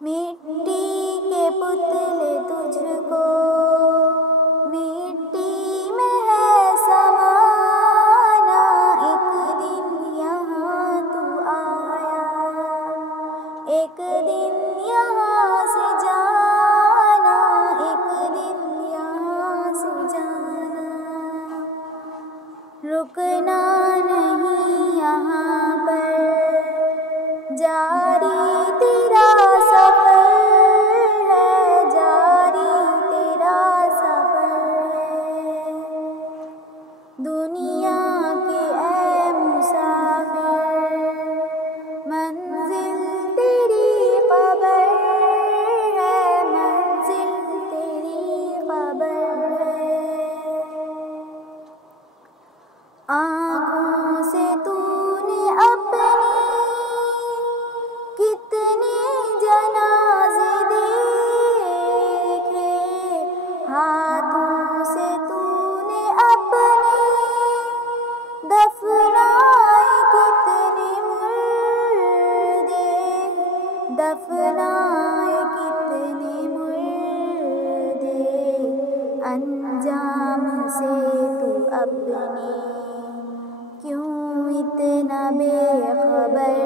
मिट्टी के पुतले तुझको मिट्टी में है समाना। एक दिन यहाँ तू आया, एक दिन यहाँ से जाना, एक दिन यहाँ से जाना। रुकना नहीं यहाँ पर, जारी तेरा सफर है, जारी तेरा सफर है। दुनिया के ऐ मुसाफिर, मंजिल तेरी खबर है, मंजिल तेरी खबर है। आँखों से तूने अपनी कितने जनाज़े देखे, हाथों से तूने अपने दफनाए कितने मुर्दे, दफनाए कितने मुर्दे। अंजाम से तू अपने क्यों इतना बेखबर